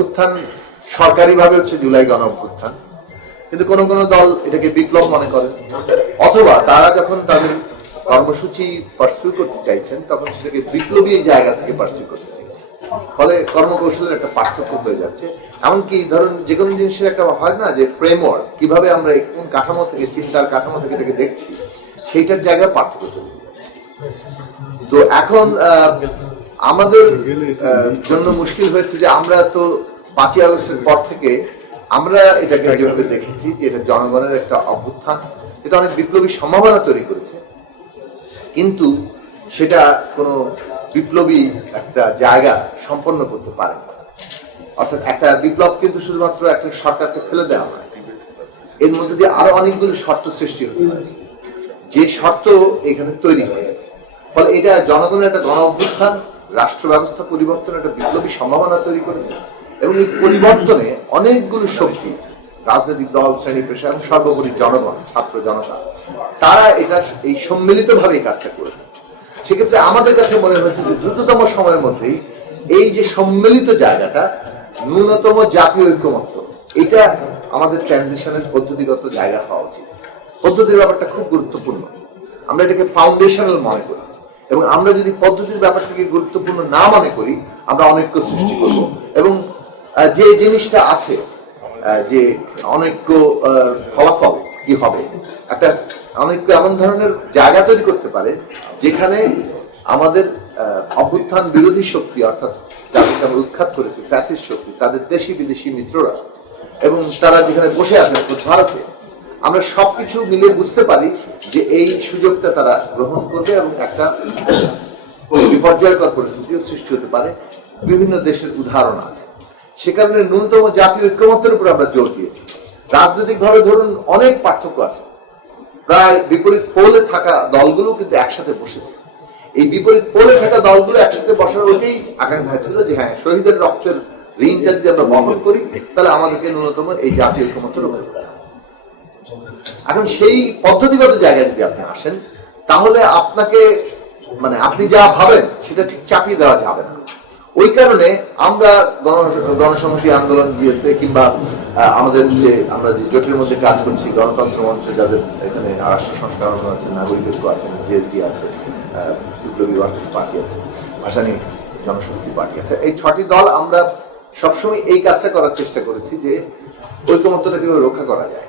অভ্যুত্থান সরকারিভাবে হচ্ছে জুলাই গণ অভ্যুত্থান কিন্তু কোন কোন দল এটাকে বিপ্লব মনে করে। অথবা তারা যখন তাদের কর্মসূচি পার্সু করতে চাইছেন, তখন সেটাকে বিপ্লবী জায়গা থেকে পার্সু করতে চাইছেন। ফলে কর্মকৌশলের একটা পার্থক্য হয়ে যাচ্ছে। এমনকি ধরুন যে কোনো জিনিসের একটা হয় না যে ফ্রেমওয়ার্ক কীভাবে আমরা কোন কাঠামো থেকে, চিন্তার কাঠামো থেকে এটাকে দেখছি, সেইটার জায়গায় পার্থক্য চলে তো এখন আমাদের জন্য মুশকিল হয়েছে যে আমরা তো পাঁচই আগস্টের পর থেকে আমরা এটাকে যেভাবে দেখেছি যে এটা জনগণের একটা অভ্যুত্থান, এটা অনেক বিপ্লবী সম্ভাবনা তৈরি করেছে। কিন্তু সেটা কোনো বিপ্লবী একটা জায়গা সম্পন্ন করতে পারে। অর্থাৎ একটা বিপ্লব কিন্তু শুধুমাত্র একটা সরকারকে ফেলে দেওয়া হয় এর মধ্যে দিয়ে আরও অনেকগুলো শর্ত সৃষ্টি হতে পারে। যে শর্ত এখানে তৈরি হয়েছে, ফলে এটা জনগণের একটা গণ অভ্যুত্থান, রাষ্ট্র ব্যবস্থা পরিবর্তন একটা বিপ্লবী সম্ভাবনা তৈরি করেছে। এবং এই পরিবর্তনে অনেকগুলো শক্তি, রাজনৈতিক দল, শ্রেণি পেশা সর্বোপরি জনগণ, ছাত্র জনতা, তারা এটা, এই সম্মিলিত ভাবে এই কাজটা করেছে। সেক্ষেত্রে আমাদের কাছে মনে হয়েছে যে দ্রুততম সময়ের মধ্যেই এই যে সম্মিলিত জায়গাটা, ন্যূনতম জাতীয় ঐক্যমত্য, এটা আমাদের ট্রানজিশনের পদ্ধতিগত জায়গা হওয়া উচিত। পদ্ধতির ব্যাপারটা খুব গুরুত্বপূর্ণ। আমরা এটাকে ফাউন্ডেশনাল মনে করি এবং আমরা যদি পদ্ধতির ব্যাপারটাকে গুরুত্বপূর্ণ না মনে করি, আমরা অনেক সৃষ্টি করব। এবং যে জিনিসটা আছে যে অনেক ফলাফল কি হবে? একটা অনৈক্য এমন ধরনের জায়গা তৈরি করতে পারে যেখানে আমাদের অভ্যুত্থান বিরোধী শক্তি অর্থাৎ যাদেরকে আমরা উৎখাত করেছি, ফ্যাসিস্ট শক্তি, তাদের দেশি বিদেশি মিত্ররা এবং তারা যেখানে বসে আছেন ভারতে, আমরা সবকিছু মিলে বুঝতে পারি যে এই সুযোগটা তারা গ্রহণ করবে এবং একটা বিপর্যয়কর পরিস্থিতিও সৃষ্টি হতে পারে। বিভিন্ন দেশের উদাহরণ আছে। সে কারণে ন্যূনতম জাতীয় ঐক্যমত্যের উপর আমরা জোর দিয়েছি। রাজনৈতিকভাবে ধরুন অনেক পার্থক্য আছে। প্রায় বিপরীত পোলে থাকা দলগুলো কিন্তু একসাথে বসেছে। এই বিপরীত পোলে থাকা দলগুলো একসাথে বসার ওইটাই আকাঙ্ক্ষা ছিল যে হ্যাঁ শহীদের রক্তের ঋণটা যদি আমরা বহন করি, তাহলে আমাদেরকে ন্যূনতম এই জাতীয় ঐক্যমত্যের উপর এখন সেই পদ্ধতিগত জায়গায় যদি আপনি আসেন, তাহলে আপনাকে মানে আপনি যা ভাবেন, সেটা ঠিক চাপিয়ে দেওয়া যাবে না। ওই কারণে আমরা গণ- গণসংহতি আন্দোলন দিয়েছে কিংবা আমাদের যে আমরা যে জোটের মধ্যে কাজ করছি, গণতন্ত্র মঞ্চ যাদের এখানে রাষ্ট্র সংস্কার আছে নাগরিক ঐক্য আছে জিএসডি আছে বিপ্লবী ওয়ার্কার্স পার্টি আছে, ভাসানী জনশক্তি পার্টি আছে, এই ছটি দল আমরা সবসময় এই কাজটা করার চেষ্টা করেছি যে ঐকমত্যটা কীভাবে রক্ষা করা যায়।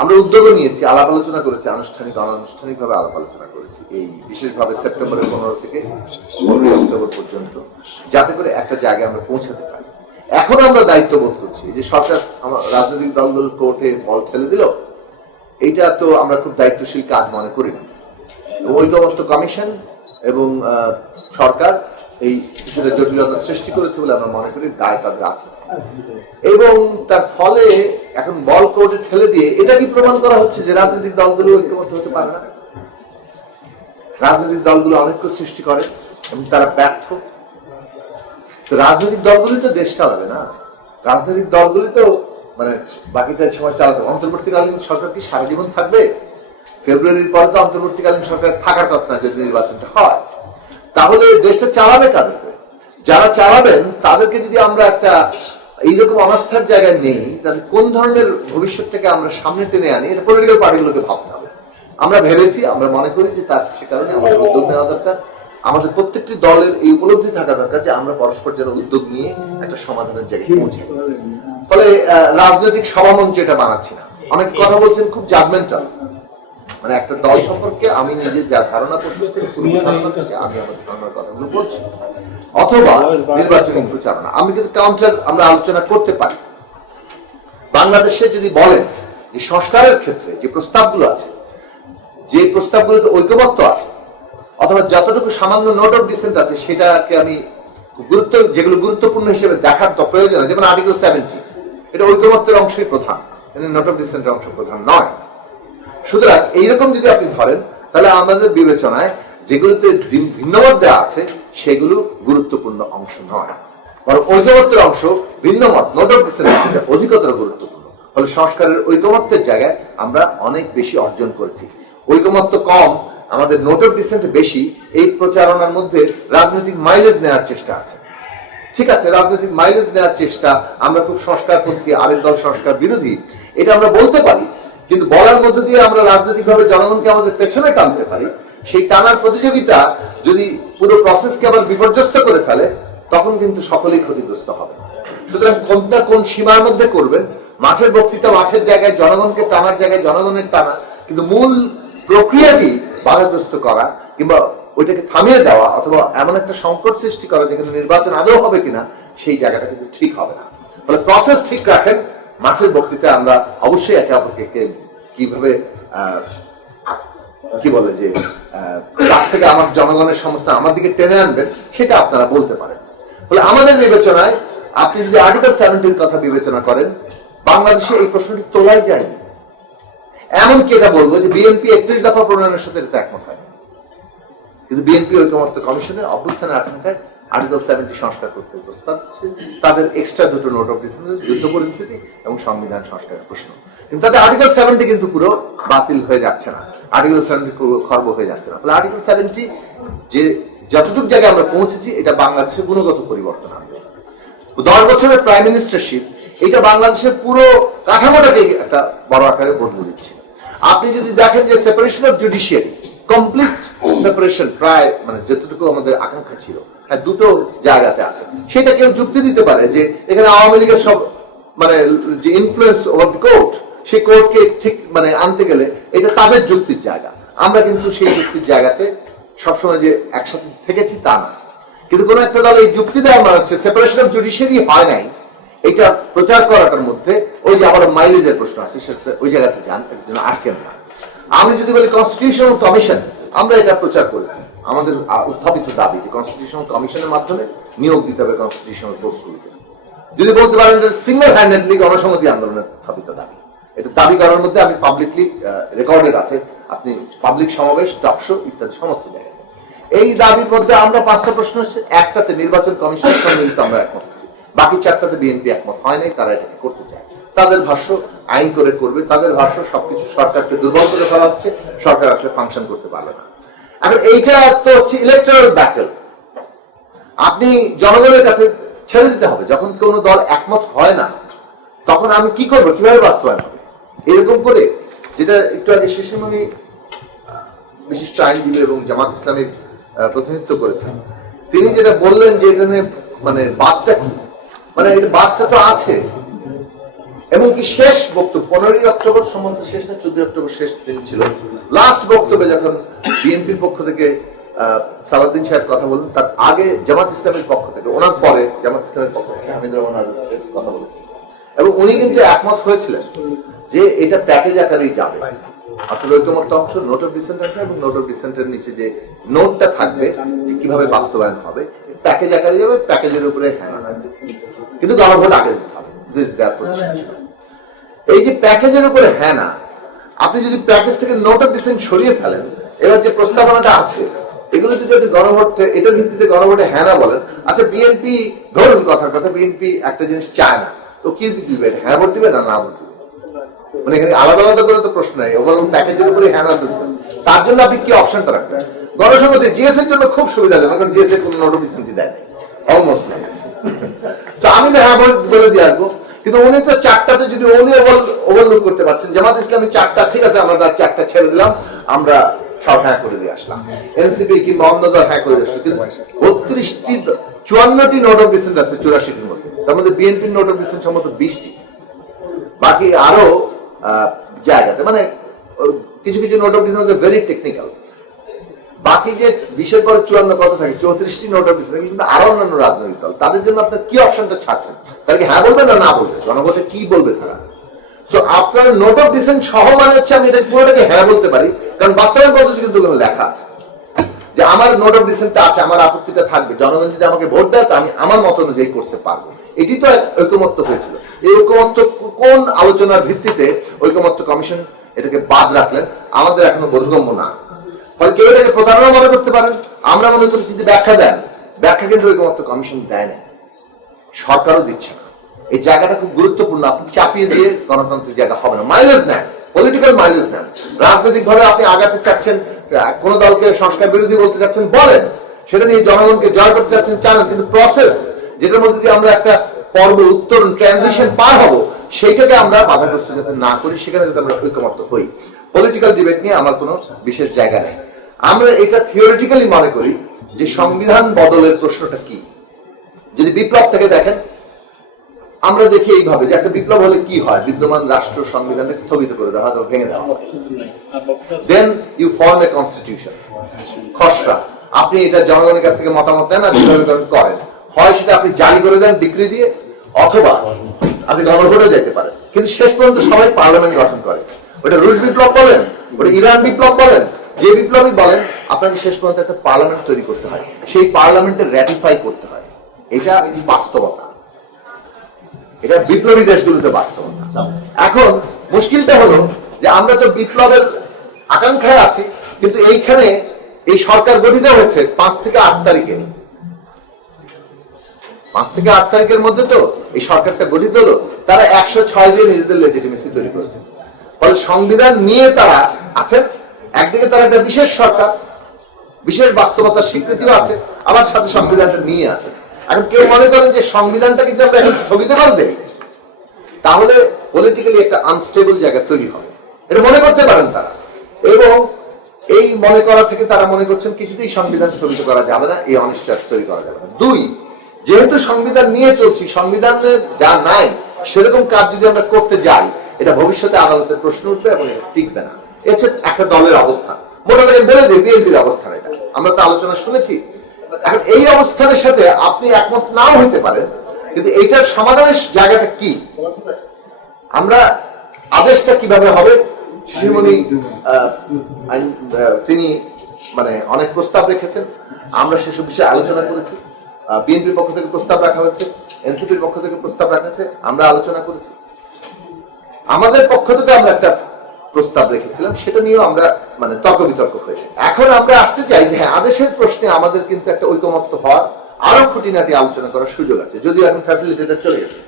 আমরা উদ্যোগও নিয়েছি, আলাপ আলোচনা করেছি, আনুষ্ঠানিক অনানুষ্ঠানিক ভাবে আলাপ আলোচনা করেছি। এই বিশেষভাবে সেপ্টেম্বরের পনেরো থেকে অক্টোবর পর্যন্ত, যাতে করে একটা জায়গায় আমরা পৌঁছাতে পারি। এখন আমরা দায়িত্ব বোধ করছি যে সরকার আমার রাজনৈতিক দলগুলো কোর্টে বল ঠেলে দিল, এইটা তো আমরা খুব দায়িত্বশীল কাজ মনে করি না। এবং কমিশন এবং সরকার এই কিছুটা জটিলতা সৃষ্টি করেছে বলে আমরা মনে করি, দায় তাদের আছে। এবং তার ফলে এখন বল কোর্টে ঠেলে দিয়ে এটা কি প্রমাণ করা হচ্ছে যে রাজনৈতিক দলগুলো ঐক্যমত হতে পারে না? রাজনৈতিক দলগুলো অনৈক্য সৃষ্টি করে এবং তারা ব্যর্থ। তো রাজনৈতিক দলগুলি তো দেশ চালাবে না। রাজনৈতিক দলগুলি তো মানে বাকিটা সময় চালাতে অন্তর্বর্তীকালীন সরকার কি সারা জীবন থাকবে? ফেব্রুয়ারির পর তো অন্তর্বর্তীকালীন সরকার থাকার কথা না যদি নির্বাচনটা হয়। তাহলে দেশটা চালাবে কাদেরকে? যারা চালাবেন, তাদেরকে যদি আমরা একটা এইরকম অনাস্থার জায়গায় নেই তাহলে কোন ধরনের ভবিষ্যৎটাকে আমরা সামনে টেনে আনি এটা পলিটিক্যাল পার্টিগুলোকে ভাবতে হবে। আমরা ভেবেছি আমরা মনে করি যে তার সে কারণে আমাদের উদ্যোগ নেওয়া দরকার। আমাদের প্রত্যেকটি দলের এই উপলব্ধি থাকা দরকার যে আমরা পরস্পর যেন উদ্যোগ নিয়ে একটা সমাধানের জায়গায় পৌঁছি ফলে রাজনৈতিক সভামঞ্চ এটা বানাচ্ছি না। অনেক কথা বলছেন খুব জাজমেন্টাল মানে একটা দল সম্পর্কে আমি নিজের যা ধারণা পোষণ করি, পুরো ধারণা থেকে আমি আমার ধারণার কথাগুলো বলছি। অথবা নির্বাচনী প্রচারণা। আমি কিন্তু কাউন্টার আমরা আলোচনা করতে পারি। বাংলাদেশে যদি বলেন যে সংস্কারের ক্ষেত্রে যে প্রস্তাবগুলো আছে যে প্রস্তাবগুলোতে ঐক্যমত্য আছে অথবা যতটুকু সামান্য নোট অফ ডিসেন্ট আছে সেটাকে আমি গুরুত্ব যেগুলো গুরুত্বপূর্ণ হিসেবে দেখার তো প্রয়োজন যেমন আর্টিকেল সেভেন্টি এটা ঐক্যমত্যের অংশই প্রধান। নোট অফ ডিসেন্টের অংশ প্রধান নয়। সুতরাং এইরকম যদি আপনি ধরেন, তাহলে আমাদের বিবেচনায় যেগুলোতে ভিন্নমত দেওয়া আছে, সেগুলো গুরুত্বপূর্ণ অংশ নয়। বরং ঐক্যমত্যের অংশ ভিন্নমত নোট অফ ডিসেন্ট অধিকতর গুরুত্বপূর্ণ। ফলে সংস্কারের ঐক্যমত্যের জায়গায় আমরা অনেক বেশি অর্জন করেছি। ঐকমত্য কম, আমাদের নোট অফ ডিসেন্ট বেশি, এই প্রচারণার মধ্যে রাজনৈতিক মাইলেজ নেওয়ার চেষ্টা আছে। ঠিক আছে, রাজনৈতিক মাইলেজ নেওয়ার চেষ্টা, আমরা খুব সংস্কার করছি আরেক দল সংস্কার বিরোধী, এটা আমরা বলতে পারি। কিন্তু বলার মধ্যে দিয়ে আমরা রাজনৈতিকভাবে জনগণকে আমাদের পেছনে টানতে পারি, সেই টানার প্রতিযোগিতা যদি পুরো প্রসেসকে আবার বিপর্যস্ত করে ফেলে, তখন কিন্তু সকলেই ক্ষতিগ্রস্ত হবে। সুতরাং কোনটা কোন সীমার মধ্যে করবেন মাছের বক্তৃতা মাছের জায়গায় জনগণকে টানার জায়গায় জনগণের টানা, কিন্তু মূল প্রক্রিয়াটি বাধাগ্রস্ত করা কিংবা ওইটাকে থামিয়ে দেওয়া অথবা এমন একটা সংকট সৃষ্টি করা যেখানে নির্বাচন আদৌ হবে কিনা, সেই জায়গাটা কিন্তু ঠিক হবে না। ফলে প্রসেস ঠিক রাখেন মাছের বক্তৃতা আমরা অবশ্যই একে অপরকে কীভাবে কি বলে যে তার থেকে আমার জনগণের সমর্থন আমার দিকে টেনে আনবেন, সেটা আপনারা বলতে পারেন। ফলে আমাদের বিবেচনায় আপনি যদি আর্টিকেল সেভেন্টির কথা বিবেচনা করেন, বাংলাদেশে এই প্রশ্নটি তোলাই যায়নি। এমনকি এটা বলব যে বিএনপি একত্রিশ দফা প্রণয়নের সাথে এটা একমত হয় কিন্তু বিএনপি ঐক্যমত্য কমিশনের অভ্যুত্থানের আকাঙ্ক্ষায় আর্টিকেল সেভেন্টি সংস্কার করতে প্রস্তাব দিচ্ছে। তাদের এক্সট্রা দুটো নোট অফ ডিসেন্স যুদ্ধ পরিস্থিতি এবং সংবিধান সংস্কারের প্রশ্ন। কিন্তু তাদের আর্টিকেল সেভেন্টি কিন্তু পুরো বাতিল হয়ে যাচ্ছে না। আর্টিকেল সেভেন্টি খর্ব হয়ে যাচ্ছে না। ফলে আর্টিকেল সেভেন্টি যে যতটুকু জায়গায় আমরা পৌঁছেছি, এটা বাংলাদেশে গুণগত পরিবর্তন আনবে। দশ বছরের প্রাইম মিনিস্টারশিপ এটা বাংলাদেশের পুরো কাঠামোটাকে একটা বড় আকারে বদলে দিচ্ছে। আপনি যদি দেখেন যে separation of judiciary complete separation প্রায় মানে যতটুকু আমাদের আকাঙ্ক্ষা ছিল হ্যাঁ দুটো জায়গাতে আছে। সেটা কেউ যুক্তি দিতে পারে যে এখানে আওয়ামী লীগের সব মানে যে ইনফ্লুয়েন্স ওভার কোর্ট সেই কোর্টকে ঠিক মানে আনতে গেলে এটা তাদের যুক্তির জায়গা। আমরা কিন্তু সেই যুক্তির জায়গাতে সবসময় যে একসাথে থেকেছি তা না। কিন্তু কোন একটা দল এই যুক্তি দেওয়া মনে হচ্ছে সেপারেশন অফ জুডিশিয়ারি হয় নাই। এটা প্রচার করাটার মধ্যে ওই যে আমার মাইলেজের প্রশ্ন আছে, সেটা ওই জায়গাতে যান আটকেন না। আমি যদি বলি কনস্টিটিউশনাল কমিশন আমরা এটা প্রচার করেছি। আমাদের উত্থাপিত দাবি যে কনস্টিটিউশনাল কমিশনের মাধ্যমে নিয়োগ দিতে হবে কনস্টিটিউশনাল পোস্টগুলোকে যদি বলতে পারেন সিঙ্গেল হ্যান্ডেডলি গণসংহতি আন্দোলনের উত্থাপিত দাবি। এটা দাবি করার মধ্যে আমি পাবলিকলি রেকর্ডেড আছে। আপনি পাবলিক সমাবেশ টকশো ইত্যাদি সমস্ত জায়গায়। এই দাবির মধ্যে আমরা পাঁচটা প্রশ্ন একটাতে নির্বাচন কমিশনের সম্মিলিত আমরা একমত বাকি চারটাতে বিএনপি একমত হয় নাই, তারা এটাকে করতে তাদের ভাষ্য আইন করে করবে, তাদের ভাষ্য সবকিছু সরকারকে দুর্বল করে ফেলা হচ্ছে, সরকার আসলে ফাংশন করতে পারবে না। এখন এইটা তো হচ্ছে ইলেকট্রাল ব্যাটেল আপনি জনগণের কাছে ছেড়ে দিতে হবে, যখন কোন দল একমত হয় না, তখন আমি কি করব, কীভাবে বাস্তবায়ন হবে? এরকম করে যেটা একটু আগে শেষে বিশিষ্ট আইনজীবী এবং জামাত ইসলামের প্রতিনিধিত্ব করেছেন, তিনি যেটা বললেন যে এখানে মানে বাদটা কি? মানে বাদটা তো আছে। এবং কি শেষ বক্তব্য? পনেরোই অক্টোবর সম্বন্ধে শেষ না, চোদ্দই অক্টোবর শেষ দিন ছিল। লাস্ট বক্তব্যে যখন বিএনপির পক্ষ থেকে সালাউদ্দিন সাহেব কথা বললেন, তার আগে জামাত ইসলামের পক্ষ থেকে, ওনার পরে জামাত ইসলামের পক্ষ থেকে হামিদ রহমান আজাদ কথা বলেছেন। এবং উনি কিন্তু একমত হয়েছিলেন যে এটা প্যাকেজ আকারেই যাবে। অর্থাৎ ঐক্যমত্য অংশ নোট অফ ডিসেন্ট এবং নোট অফ ডিসেন্টের নিচে যে নোটটা থাকবে, যে কীভাবে বাস্তবায়ন হবে, প্যাকেজ আকারে যাবে, প্যাকেজের উপরে হ্যাঁ। কিন্তু গণভোট আগে এই যে প্যাকেজের উপরে হ্যাঁ না, আপনি যদি প্যাকেজ থেকে নোট অফ ডিসেন্ট ফেলেন, এবার যে প্রস্তাবনাটা আছে, এগুলো যদি আপনি গণভোট, এটার ভিত্তিতে গণভোটে হ্যাঁ না বলেন আচ্ছা বিএনপি ধরুন কথার কথা বিএনপি একটা জিনিস চায় না, তো কি দিবে হ্যাঁ ভোট দিবে না না ভোট মানে এখানে আলাদা আলাদা করে তো প্রশ্ন নেই ওভারঅল প্যাকেজের উপরে হ্যাঁ না তার জন্য আপনি কি অপশনটা রাখবেন? গণসংহতি জিএস এর জন্য খুব সুবিধাজনক, কারণ জিএস এর কোনো নোট অফ ডিসেন্ট দেয় অলমোস্ট তো আমি তো হ্যাঁ বলে- দিয়ে আসব। কিন্তু উনি তো চারটাতে যদি উনি ওভারলুক করতে পারছেন, জামাত ইসলামী চারটা, ঠিক আছে, আমরা তার চারটা ছেড়ে দিলাম, আমরা সব হ্যাঁ করে দিয়ে আসলাম। এনসিপি কিংবা অন্য দল হ্যাঁ করে দিয়ে কিন্তু বত্রিশটি, চুয়ান্নটি নোট অফ ডিসেন্ট আছে চুরাশিটির মধ্যে। তার মধ্যে বিএনপির নোট অফ ডিসেন্ট সম্ভবত বিশটি। বাকি আরও জায়গাতে মানে কিছু কিছু note of dissent very technical বাকি যে বিশের পর চুয়ান্ন কত থাকে? চৌত্রিশটি নোট অফ ডিসেন্ট কিন্তু আরও অন্যান্য রাজনৈতিক দল। তাদের জন্য আপনার কি অপশনটা ছাড়ছেন? কি হ্যাঁ বলবে না না বলবে? জনগণে কি বলবে তারা? তো আপনার নোট অফ ডিসেন্ট সহ মানে হচ্ছে আমি এটা পুরোটাকে হ্যাঁ বলতে পারি, কারণ বাস্তবায়ন পদ্ধতি কিন্তু ওখানে লেখা আছে। যে আমার নোট অফ ডিসেন্টটা আছে, আমার আপত্তিটা থাকবে, জনগণ যদি আমাকে ভোট দেয় তো আমি আমার মত অনুযায়ী করতে পারব। এটি তো ঐকমত্য হয়েছিল। এই ঐকমত্য কোন আলোচনার ভিত্তিতে ঐকমত্য কমিশন এটাকে বাদ রাখলেন, আমাদের এখনও বোধগম্য না। ফলে কেউ এটাকে প্রতারণা মনে করতে পারেন? আমরা মনে করছি যে ব্যাখ্যা দেন। ব্যাখ্যা কিন্তু কমিশন দেয় না। সরকারও দিচ্ছে না। এই জায়গাটা খুব গুরুত্বপূর্ণ। আপনি চাপিয়ে দিয়ে গণতান্ত্রিক জায়গা হবে না? মাইলেজ নেন। পলিটিক্যাল মাইলেজ নেন। আপনি আগাতে চাচ্ছেন, কোন দলকে সংস্কার বিরোধী বলতে চাচ্ছেন, বলেন। সেটা নিয়ে জনগণকে জয় করতে চাচ্ছেন, চান। কিন্তু প্রসেস যেটার মধ্যে দিয়ে আমরা একটা পর্ব, উত্তরণ ট্রানজিশন পার হব, সেইটাকে আমরা বাধাগ্রস্ত যাতে না করি, সেখানে যাতে আমরা ঐক্যমত্য হই। পলিটিক্যাল ডিবেট নিয়ে আমার কোনো বিশেষ জায়গা নেই। আমরা এটা থিওরিটিক্যালি মনে করি যে সংবিধান বদলের প্রশ্নটা কি। যদি বিপ্লব থেকে দেখেন, আমরা দেখি এইভাবে যে একটা বিপ্লব হলে কি হয়? বিদ্যমান রাষ্ট্র সংবিধানকে স্থগিত করে দেওয়া হয় ভেঙে দেওয়া। Then you form a constitution খসড়া। আপনি এটা জনগণের কাছ থেকে মতামত দেন আর বিভাগীকরণ করেন হয় সেটা আপনি জারি করে দেন ডিগ্রি দিয়ে, অথবা আপনি গণভোটে যেতে পারেন। কিন্তু শেষ পর্যন্ত সবাই পার্লামেন্ট গঠন করে। ওটা রুশ বিপ্লব বলেন, ওটা ইরান বিপ্লব বলেন যে বিপ্লবই বলেন, আপনাকে শেষ পর্যন্ত একটা পার্লামেন্ট তৈরি করতে হয়। সেই পার্লামেন্টে র্যাটিফাই করতে হয়। এটা বাস্তবতা। এটা বিপ্লবী দেশগুলোতে বাস্তবতা। এখন মুশকিলটা হলো যে আমরা তো বিপ্লবের আকাঙ্ক্ষায় আছি, কিন্তু এইখানে এই সরকার গঠিত হয়েছে পাঁচ থেকে আট তারিখে। পাঁচ থেকে আট তারিখের মধ্যে তো এই সরকারটা গঠিত হলো। তারা একশো ছয় দিয়ে নিজেদের লেজিটিমেসি তৈরি করেছে। ফলে সংবিধান নিয়ে তারা আছেন একদিকে তারা একটা বিশেষ সরকার, বিশেষ বাস্তবতার স্বীকৃতিও আছে, আবার সাথে সংবিধানটা নিয়ে আছে। এখন কেউ মনে করেন যে সংবিধানটা কিন্তু আমরা স্থগিত করে দেই? তাহলে পলিটিক্যালি একটা আনস্টেবল জায়গা তৈরি হবে। এটা মনে করতে পারেন তারা। এবং এই মনে করা থেকে তারা মনে করছেন কিছুতেই সংবিধান স্থগিত করা যাবে না, এই অনিশ্চয়তা তৈরি করা যাবে না। দুই, যেহেতু সংবিধান নিয়ে চলছি, সংবিধানের যা নাই, সেরকম কাজ যদি আমরা করতে যাই, এটা ভবিষ্যতে আদালতের প্রশ্ন উঠবে এবং টিকবে না। হচ্ছে একটা দলের অবস্থান মোটা করে বলে দিই, বিএনপির অবস্থান এটা। আমরা তো আলোচনা শুনেছি। এখন এই অবস্থানের সাথে আপনি একমত নাও হইতে পারেন, কিন্তু এইটার সমাধানের জায়গাটা কি? আমরা আদেশটা কীভাবে হবে? শিশুমণি তিনি মানে অনেক প্রস্তাব রেখেছেন। আমরা সেসব বিষয়ে আলোচনা করেছি। বিএনপির পক্ষ থেকে প্রস্তাব রাখা হয়েছে, এনসিপির পক্ষ থেকে প্রস্তাব রাখা হয়েছে, আমরা আলোচনা করেছি। আমাদের পক্ষ থেকে আমরা একটা প্রস্তাব রেখেছিলাম, সেটা নিয়েও আমরা মানে তর্ক বিতর্ক হয়েছে। এখন আমরা আসতে চাই যে হ্যাঁ আদেশের প্রশ্নে আমাদের কিন্তু একটা ঐকমত্য হওয়ার আরও খুঁটিনাটি আলোচনা করার সুযোগ আছে, যদিও এখন ফ্যাসিলিটেটর চলে গেছে।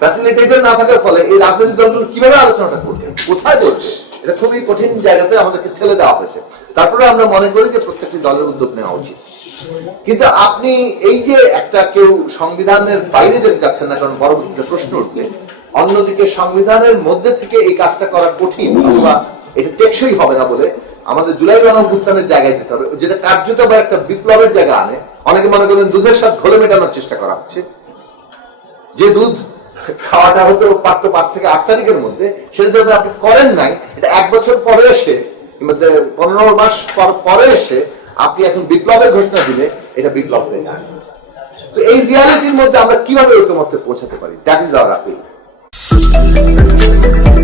ফ্যাসিলিটেটর না থাকার ফলে এই রাজনৈতিক দলগুলো কীভাবে আলোচনাটা করবে, কোথায় করবে, এটা খুবই কঠিন জায়গাতে আমাদেরকে ঠেলে দেওয়া হয়েছে। তারপরে আমরা মনে করি যে, প্রত্যেকটি দলের উদ্যোগ নেওয়া উচিত। কিন্তু আপনি এই যে একটা কেউ সংবিধানের বাইরে যেতে চাচ্ছেন না, কারণ বড় প্রশ্ন উঠবে অন্যদিকে সংবিধানের মধ্যে থেকে এই কাজটা করা কঠিন অথবা এটা টেকসই হবে না বলে আমাদের জুলাই গণঅভ্যুত্থানের জায়গায় যেতে হবে। যেটা কার্যত আবার একটা বিপ্লবের জায়গা আনে। অনেকে মনে করেন দুধের সাথে ঘোলে মেটানোর চেষ্টা করা হচ্ছে। যে দুধ খাওয়াটা হতো পারত পাঁচ থেকে আট তারিখের মধ্যে সেটা যদি আপনি করেন নাই এটা এক বছর পরে এসে পনেরো মাস পর- পরে এসে আপনি এখন বিপ্লবের ঘোষণা দিলে এটা বিপ্লব হয়ে যায়। তো এই রিয়ালিটির মধ্যে আমরা কীভাবে ঐক্যমত্যে পৌঁছাতে পারি? That is our appeal Thank you.